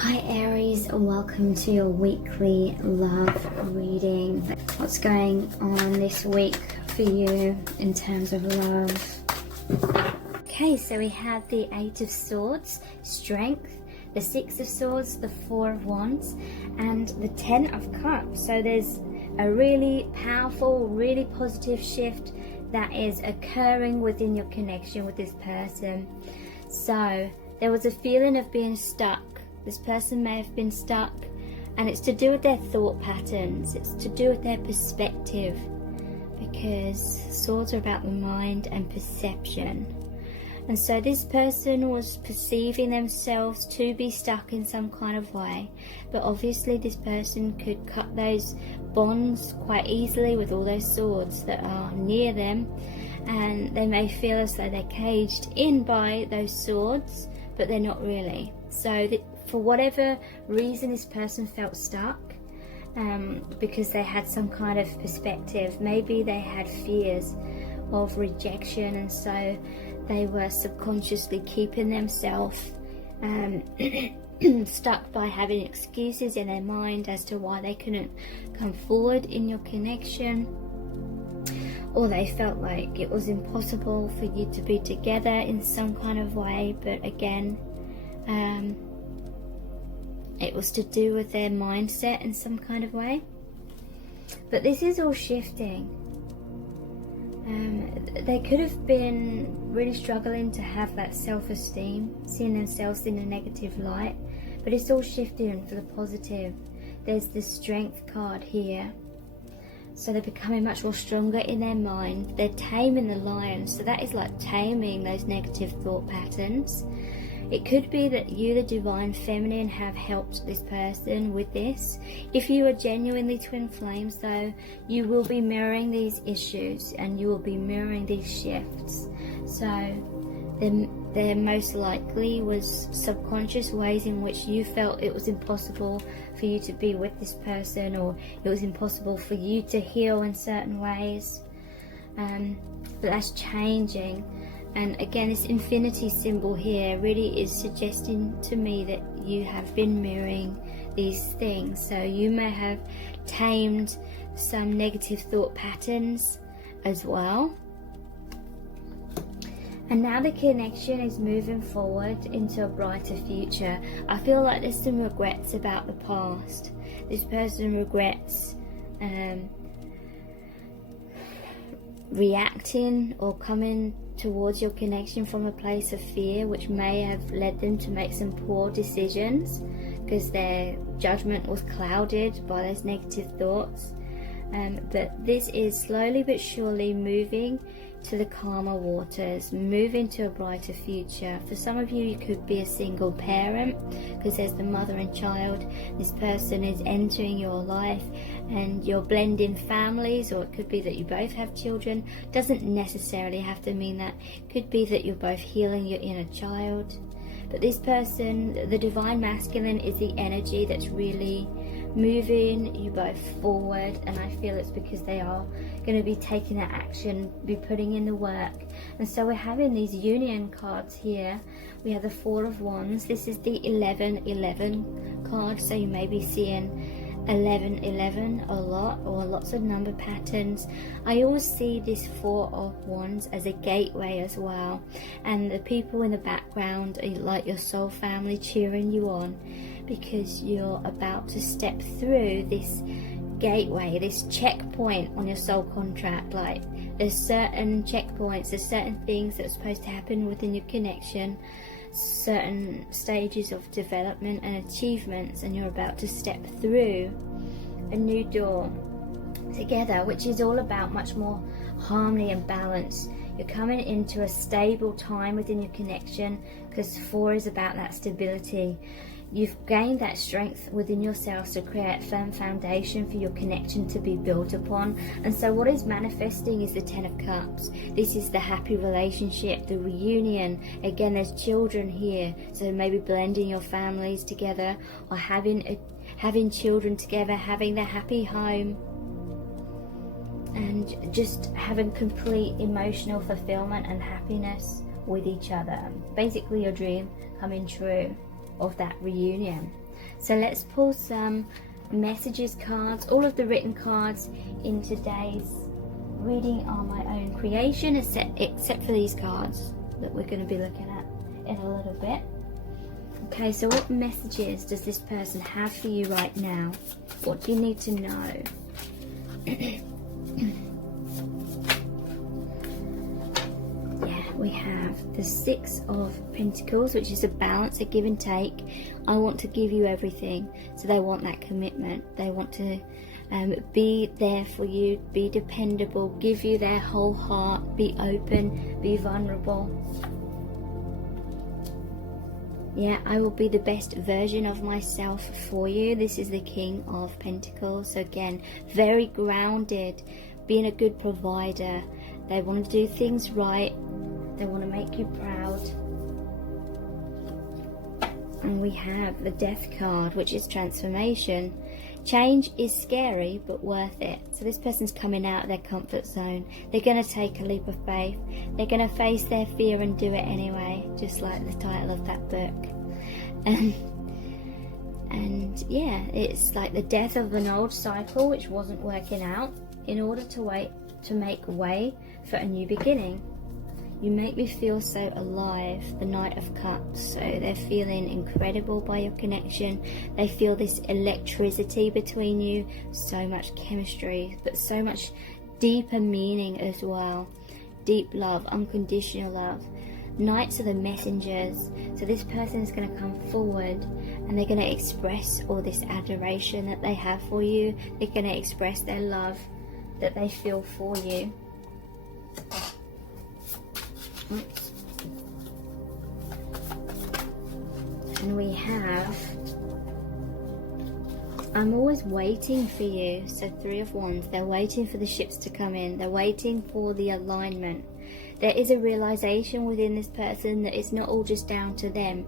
Hi Aries, welcome to your weekly love reading. What's going on this week for you in terms of love? Okay, so we have the Eight of Swords, Strength, the Six of Swords, the Four of Wands, and the Ten of Cups. So there's a really powerful, really positive shift that is occurring within your connection with this person. So there was a feeling of being stuck. This person may have been stuck, and it's to do with their thought patterns, it's to do with their perspective, because swords are about the mind and perception. And so this person was perceiving themselves to be stuck in some kind of way, but obviously this person could cut those bonds quite easily with all those swords that are near them, and they may feel as though they're caged in by those swords, but they're not really. So for whatever reason this person felt stuck, because they had some kind of perspective, maybe they had fears of rejection, and so they were subconsciously keeping themselves stuck by having excuses in their mind as to why they couldn't come forward in your connection, or they felt like it was impossible for you to be together in some kind of way. But again, it was to do with their mindset in some kind of way. But this is all shifting. They could have been really struggling to have that self-esteem, seeing themselves in a negative light, but it's all shifting for the positive. There's the Strength card here. So they're becoming much more stronger in their mind. They're taming the lion. So that is like taming those negative thought patterns. It could be that you, the Divine Feminine, have helped this person with this. If you are genuinely twin flames though, you will be mirroring these issues and you will be mirroring these shifts. So there most likely was subconscious ways in which you felt it was impossible for you to be with this person, or it was impossible for you to heal in certain ways. But that's changing. And again, this infinity symbol here really is suggesting to me that you have been mirroring these things. So you may have tamed some negative thought patterns as well. And now the connection is moving forward into a brighter future. I feel like there's some regrets about the past. This person regrets reacting or coming towards your connection from a place of fear, which may have led them to make some poor decisions because their judgment was clouded by those negative thoughts. But this is slowly but surely moving to the calmer waters, moving to a brighter future. For some of you, you could be a single parent because there's the mother and child. This person is entering your life and you're blending families, or it could be that you both have children. Doesn't necessarily have to mean that. It could be that you're both healing your inner child. But this person, the Divine Masculine, is the energy that's really moving you both forward, and I feel it's because they are going to be taking that action, be putting in the work. And so we're having these union cards here. We have the Four of Wands. This is the 1111 card, so you may be seeing 1111 a lot, or lots of number patterns. I always see this Four of Wands as a gateway as well, and the people in the background are like your soul family cheering you on, because you're about to step through this gateway, this checkpoint on your soul contract. Like, there's certain checkpoints, there's certain things that are supposed to happen within your connection, certain stages of development and achievements, and you're about to step through a new door together, which is all about much more harmony and balance. You're coming into a stable time within your connection, because 4 is about that stability. You've gained that strength within yourself to create a firm foundation for your connection to be built upon. And so what is manifesting is the 10 of Cups. This is the happy relationship, the reunion. Again, there's children here, so maybe blending your families together, or having children together, having the happy home, and just having complete emotional fulfillment and happiness with each other. Basically your dream coming true. of that reunion. So let's pull some messages cards. All of the written cards in today's reading are my own creation, except for these cards that we're going to be looking at in a little bit. Okay, so what messages does this person have for you right now? What do you need to know? Yeah, we have the Six of Pentacles, which is a balance, a give and take. I want to give you everything. So they want that commitment. They want to be there for you, be dependable, give you their whole heart, be open, be vulnerable. Yeah, I will be the best version of myself for you. This is the King of Pentacles. So again, very grounded, being a good provider. They want to do things right. They want to make you proud. And we have the Death card, which is transformation. Change is scary, but worth it. So this person's coming out of their comfort zone. They're going to take a leap of faith. They're going to face their fear and do it anyway, just like the title of that book. And yeah, it's like the death of an old cycle which wasn't working out in order to make way for a new beginning. You make me feel so alive, the Knight of Cups. So they're feeling incredible by your connection. They feel this electricity between you, so much chemistry, but so much deeper meaning as well. Deep love, unconditional love. Knights are the messengers. So this person is going to come forward and they're going to express all this adoration that they have for you. They're going to express their love that they feel for you. Oops. And we have, I'm always waiting for you. So Three of Wands, they're waiting for the ships to come in. They're waiting for the alignment. There is a realization within this person that it's not all just down to them.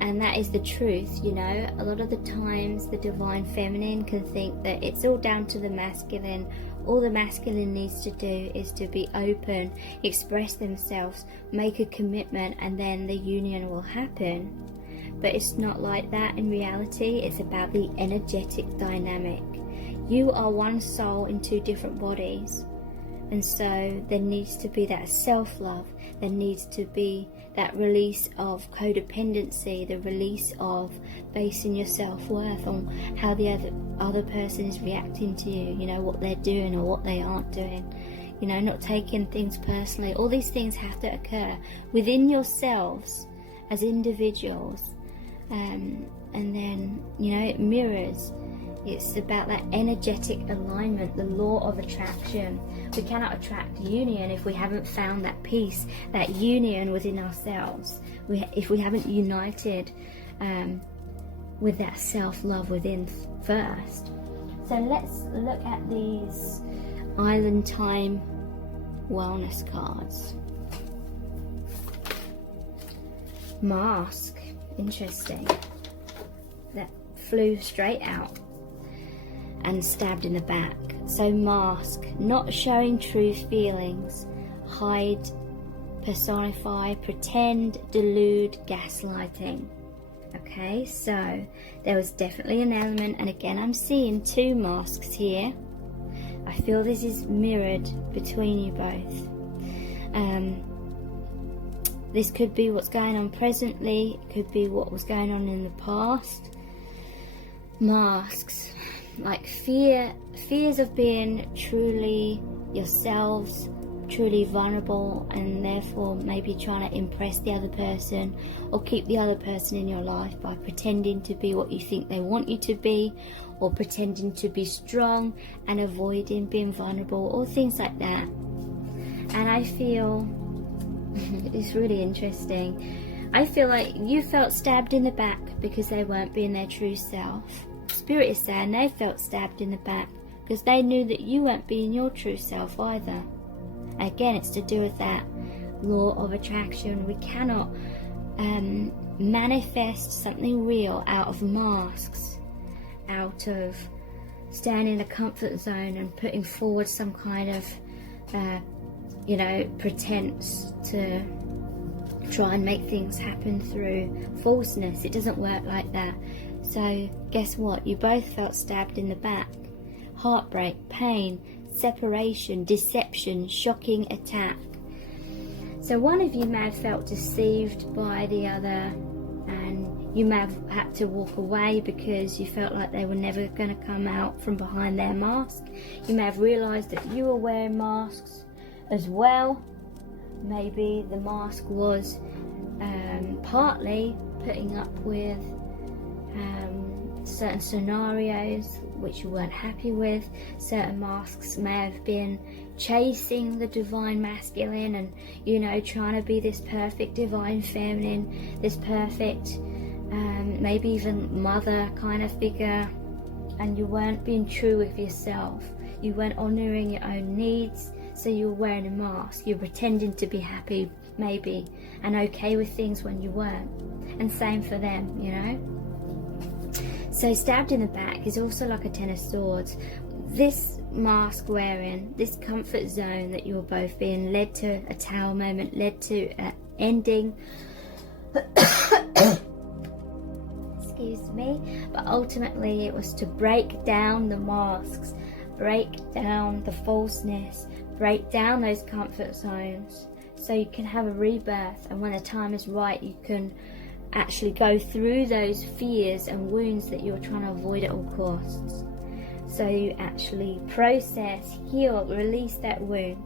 And that is the truth, you know. A lot of the times the divine feminine can think that it's all down to the masculine. All the masculine needs to do is to be open, express themselves, make a commitment, and then the union will happen. But it's not like that in reality. It's about the energetic dynamic. You are one soul in two different bodies. And so there needs to be that self-love. There needs to be that release of codependency, the release of basing your self-worth on how the other person is reacting to you, you know, what they're doing or what they aren't doing, you know, not taking things personally. All these things have to occur within yourselves as individuals, and then, you know, it mirrors. It's about that energetic alignment, the law of attraction. We cannot attract union if we haven't found that peace, that union within ourselves. If we haven't united with that self-love within first. So let's look at these Island Time wellness cards. Mask, interesting. That flew straight out and stabbed in the back. So mask, not showing true feelings, hide, personify, pretend, delude, gaslighting. Okay, so there was definitely an element, and again I'm seeing two masks here. I feel this is mirrored between you both. This could be what's going on presently, it could be what was going on in the past. Masks, like fears of being truly yourselves, truly vulnerable, and therefore maybe trying to impress the other person or keep the other person in your life by pretending to be what you think they want you to be, or pretending to be strong and avoiding being vulnerable, or things like that. And I feel it's really interesting. I feel like you felt stabbed in the back because they weren't being their true self. Spirit is saying they felt stabbed in the back because they knew that you weren't being your true self either. Again, it's to do with that law of attraction. We cannot manifest something real out of masks, out of staying in a comfort zone and putting forward some kind of, pretense to try and make things happen through falseness. It doesn't work like that. So guess what? You both felt stabbed in the back. Heartbreak, pain, separation, deception, shocking attack. So one of you may have felt deceived by the other, and you may have had to walk away because you felt like they were never going to come out from behind their mask. You may have realised that you were wearing masks as well. Maybe the mask was partly putting up with certain scenarios which you weren't happy with. Certain masks may have been chasing the divine masculine and, you know, trying to be this perfect divine feminine, this perfect maybe even mother kind of figure, and you weren't being true with yourself. You weren't honouring your own needs, so you were wearing a mask. You were pretending to be happy maybe and okay with things when you weren't, and same for them, you know. So stabbed in the back is also like a 10 of swords. This mask wearing, this comfort zone that you were both being, led to a tower moment, led to an ending. Excuse me. But ultimately it was to break down the masks, break down the falseness, break down those comfort zones, so you can have a rebirth, and when the time is right you can actually go through those fears and wounds that you're trying to avoid at all costs. So you actually process, heal, release that wound,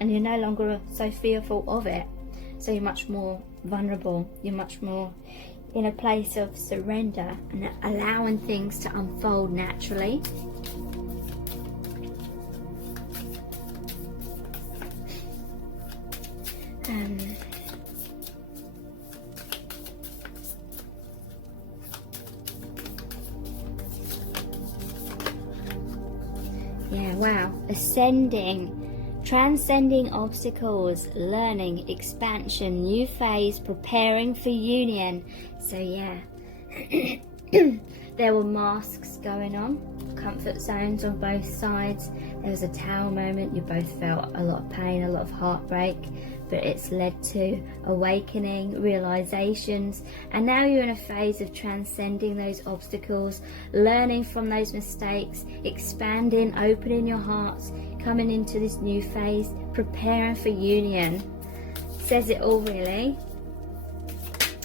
and you're no longer so fearful of it. So you're much more vulnerable, you're much more in a place of surrender and allowing things to unfold naturally. Yeah, wow. Ascending, transcending obstacles, learning, expansion, new phase, preparing for union. So yeah, there were masks going on, comfort zones on both sides. There was a tower moment. You both felt a lot of pain, a lot of heartbreak, but it's led to awakening, realizations, and now you're in a phase of transcending those obstacles, learning from those mistakes, expanding, opening your hearts, coming into this new phase, preparing for union. Says it all, really.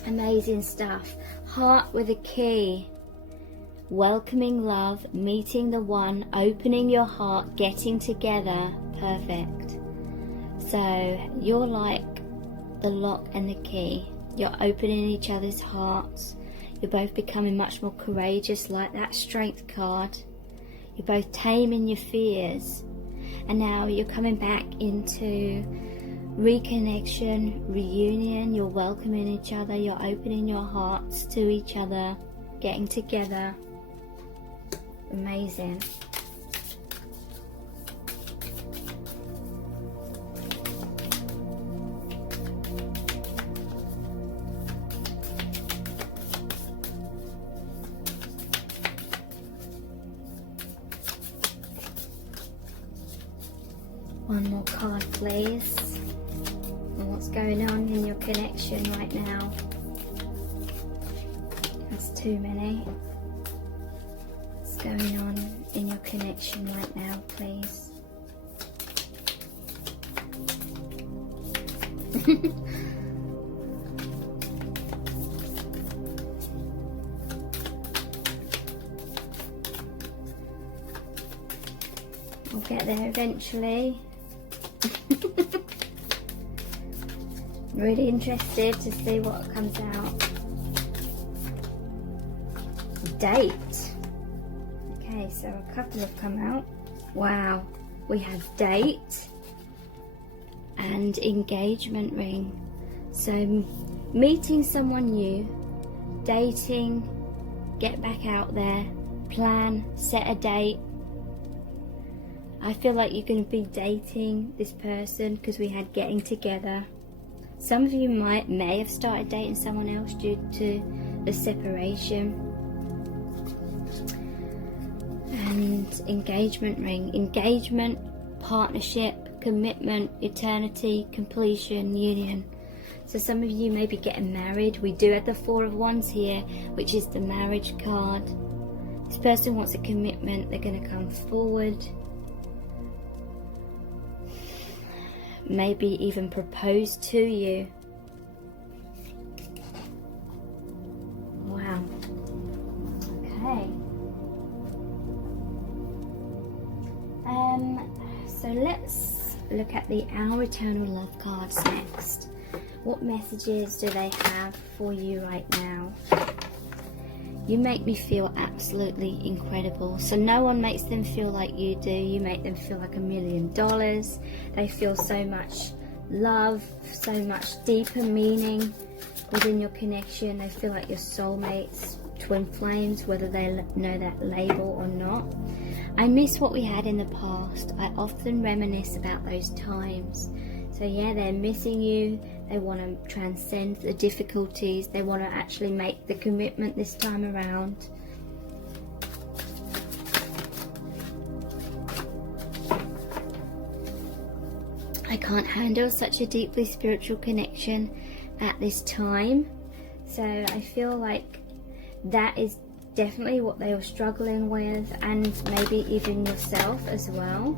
Amazing stuff. Heart with a key. Welcoming love, meeting the one, opening your heart, getting together. Perfect. So you're like the lock and the key. You're opening each other's hearts. You're both becoming much more courageous, like that strength card. You're both taming your fears. And now you're coming back into reconnection, reunion. You're welcoming each other. You're opening your hearts to each other, getting together. Amazing. One more card, please. And what's going on in your connection right now? That's too many. What's going on in your connection right now, please? We'll get there eventually. Really interested to see what comes out. Date. Okay, so a couple have come out. Wow, we have date and engagement ring. So meeting someone new, dating, get back out there, plan, set a date. I feel like you're going to be dating this person because we had getting together. Some of you may have started dating someone else due to the separation. And engagement ring. Engagement, partnership, commitment, eternity, completion, union. So some of you may be getting married. We do have the Four of Wands here, which is the marriage card. This person wants a commitment. They're going to come forward. Maybe even propose to you. Wow. Okay. So let's look at the Our Eternal Love cards next. What messages do they have for you right now? You make me feel absolutely incredible. So no one makes them feel like you do. You make them feel like $1 million. They feel so much love, so much deeper meaning within your connection. They feel like your soulmates, twin flames, whether they know that label or not. I miss what we had in the past. I often reminisce about those times. So yeah, they're missing you. They want to transcend the difficulties. They want to actually make the commitment this time around. I can't handle such a deeply spiritual connection at this time. So I feel like that is definitely what they were struggling with, and maybe even yourself as well.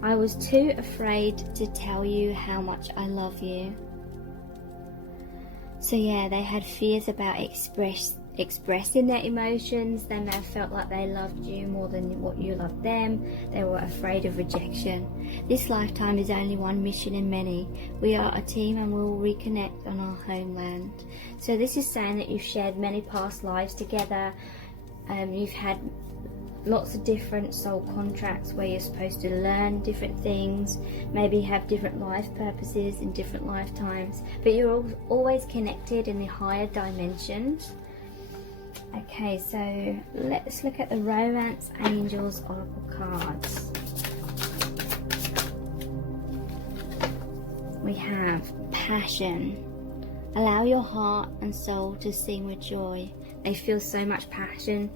I was too afraid to tell you how much I love you. So yeah, they had fears about expressing their emotions. They may have felt like they loved you more than what you loved them. They were afraid of rejection. This lifetime is only one mission in many. We are a team and we'll reconnect on our homeland. So this is saying that you've shared many past lives together. You've had lots of different soul contracts where you're supposed to learn different things, maybe have different life purposes in different lifetimes, but you're always connected in the higher dimensions. Okay, so let's look at the Romance Angels Oracle cards. We have passion. Allow your heart and soul to sing with joy. They feel so much passion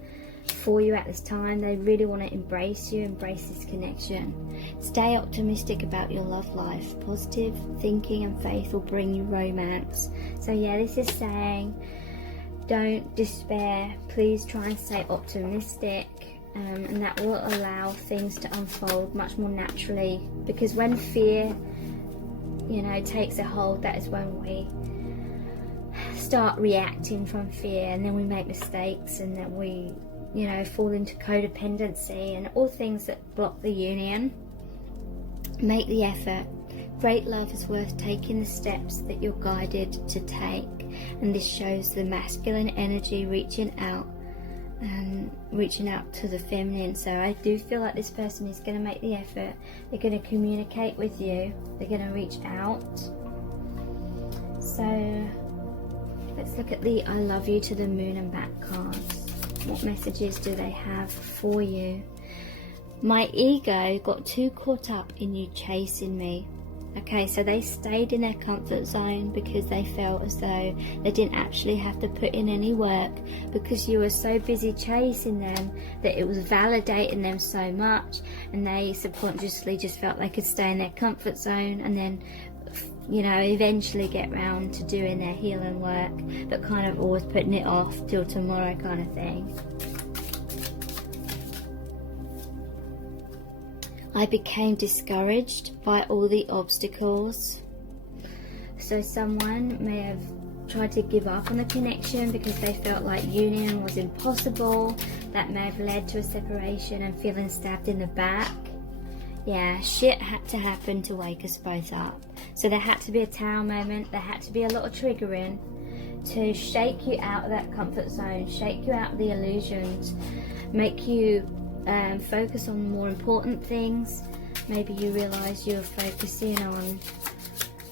for you at this time. They really want to embrace you, embrace this connection. Stay optimistic about your love life. Positive thinking and faith will bring you romance. So yeah, this is saying don't despair. Please try and stay optimistic, and that will allow things to unfold much more naturally, because when fear, takes a hold, that is when we start reacting from fear, and then we make mistakes, and then we fall into codependency and all things that block the union. Make the effort. Great love is worth taking the steps that you're guided to take, and this shows the masculine energy reaching out to the feminine. So I do feel like this person is going to make the effort. They're going to communicate with you. They're going to reach out. So let's look at the I love you to the moon and back cards. What messages do they have for you? My ego got too caught up in you chasing me. Okay, so they stayed in their comfort zone because they felt as though they didn't actually have to put in any work, because you were so busy chasing them that it was validating them so much, and they subconsciously just felt they could stay in their comfort zone and then eventually get round to doing their healing work, but kind of always putting it off till tomorrow kind of thing. I became discouraged by all the obstacles. So someone may have tried to give up on the connection because they felt like union was impossible. That may have led to a separation and feeling stabbed in the back. Yeah, shit had to happen to wake us both up. So there had to be a tower moment. There had to be a lot of triggering to shake you out of that comfort zone, shake you out of the illusions, make you focus on more important things. Maybe you realise you were focusing on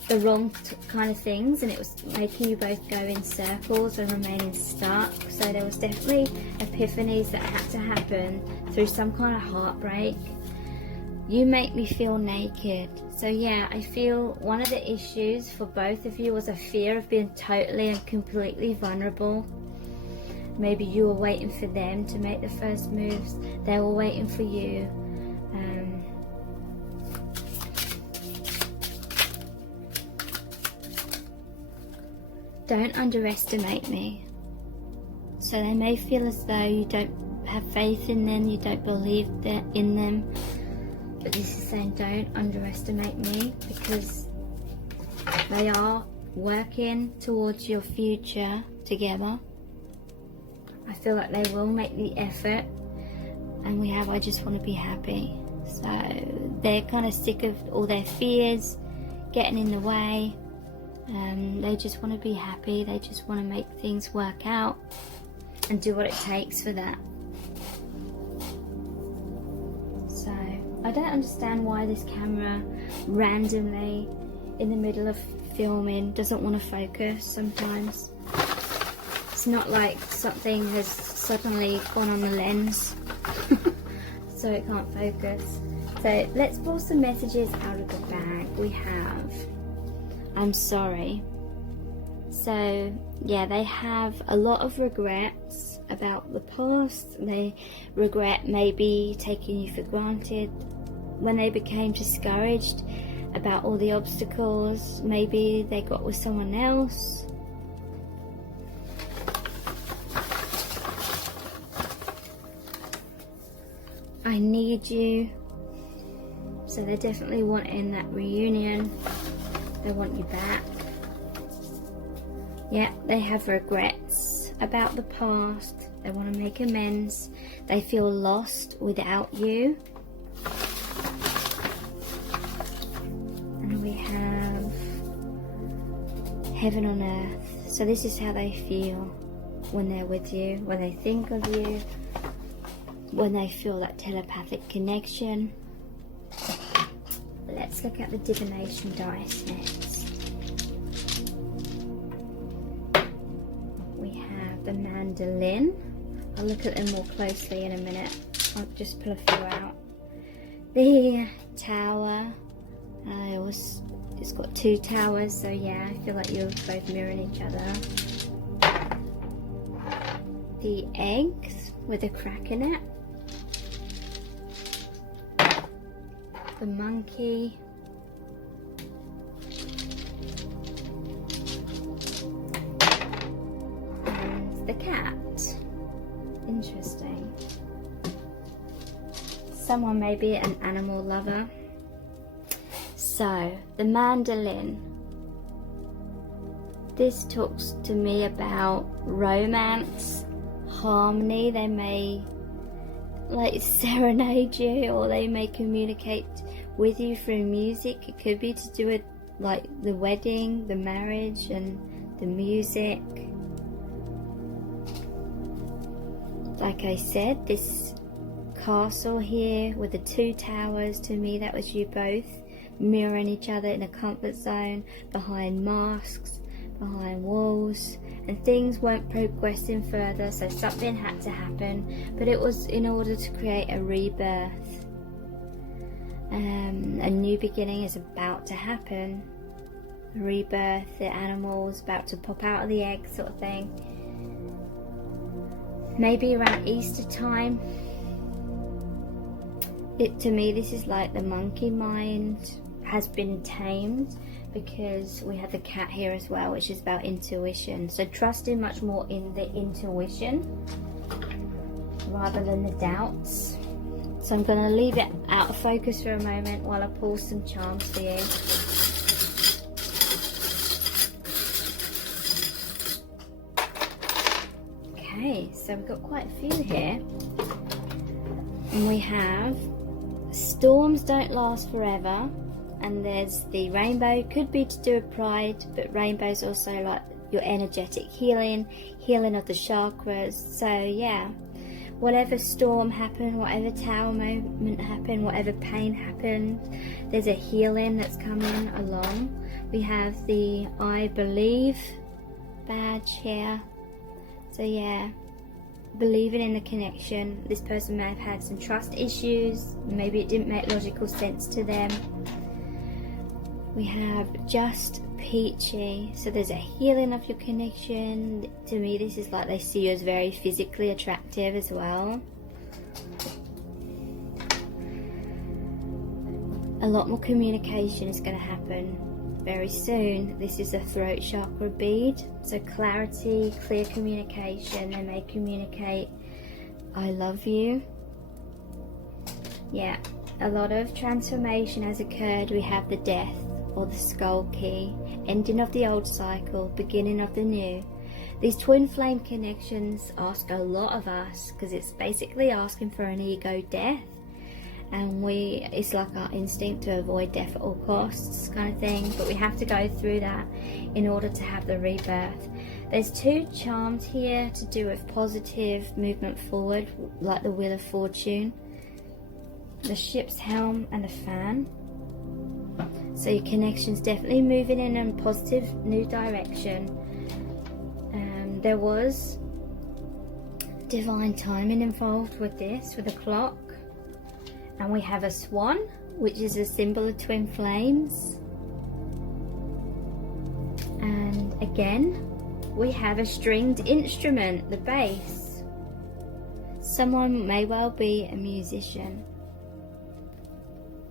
the wrong kind of things, and it was making you both go in circles and remaining stuck. So there was definitely epiphanies that had to happen through some kind of heartbreak. You make me feel naked. So yeah, I feel one of the issues for both of you was a fear of being totally and completely vulnerable. Maybe you were waiting for them to make the first moves. They were waiting for you. don't underestimate me. So they may feel as though you don't have faith in them, you don't believe in them. But this is saying don't underestimate me, because they are working towards your future together. I feel like they will make the effort. And we have, I just want to be happy. So they're kind of sick of all their fears getting in the way. They just want to be happy. They just want to make things work out and do what it takes for that. So I don't understand why this camera randomly in the middle of filming doesn't want to focus sometimes. It's not like something has suddenly gone on the lens so it can't focus. So let's pull some messages out of the bag. We have, I'm sorry. So yeah, they have a lot of regrets about the past. They regret maybe taking you for granted when they became discouraged about all the obstacles. Maybe they got with someone else. I need you. So they're definitely wanting that reunion. They want you back. Yeah, they have regrets about the past. They want to make amends. They feel lost without you. And we have heaven on earth. So this is how they feel when they're with you, when they think of you, when they feel that telepathic connection. Let's look at the divination dice next. We have the mandolin. I'll look at them more closely in a minute. I'll just pull a few out. The tower. It's got two towers, so yeah, I feel like you're both mirroring each other. The eggs with a crack in it. The monkey. And the cat. Interesting. Someone may be an animal lover. So, the mandolin. This talks to me about romance, harmony. They may like serenade you, or they may communicate with you through music. It could be to do with like the wedding, the marriage, and the music. Like I said, this castle here with the two towers, to me that was you both mirroring each other in a comfort zone, behind masks, behind walls, and things weren't progressing further, so something had to happen, but it was in order to create a rebirth. A new beginning is about to happen. A rebirth, the animal's about to pop out of the egg, sort of thing. Maybe around Easter time. To me, this is like the monkey mind has been tamed, because we have the cat here as well, which is about intuition. So trusting much more in the intuition rather than the doubts. So I'm going to leave it out of focus for a moment while I pull some charms for you. Okay, so we've got quite a few here. And we have storms don't last forever. And there's the rainbow. Could be to do with pride, but rainbow's also like your energetic healing of the chakras. So yeah, whatever storm happened, whatever tower moment happened, whatever pain happened, there's a healing that's coming along. We have the I believe badge here. So yeah, believing in the connection. This person may have had some trust issues. Maybe it didn't make logical sense to them. We have just peachy. So there's a healing of your connection. To me, this is like they see you as very physically attractive as well. A lot more communication is going to happen. very soon. This is a throat chakra bead, so clarity, clear communication. They may communicate, I love you. Yeah, a lot of transformation has occurred. We have the death or the skull key, ending of the old cycle, beginning of the new. These twin flame connections ask a lot of us, because it's basically asking for an ego death, and it's like our instinct to avoid death at all costs kind of thing, but we have to go through that in order to have the rebirth. There's two charms here to do with positive movement forward, like the Wheel of Fortune, the ship's helm, and the fan. So your connection's definitely moving in a positive new direction. There was divine timing involved with this, with the clock. And we have a swan, which is a symbol of twin flames. And again, we have a stringed instrument, the bass. Someone may well be a musician,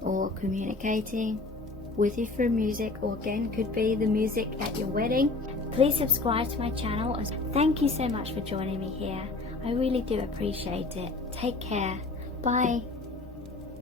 or communicating with you through music, or again could be the music at your wedding. Please subscribe to my channel. Thank you so much for joining me here. I really do appreciate it. Take care. Bye.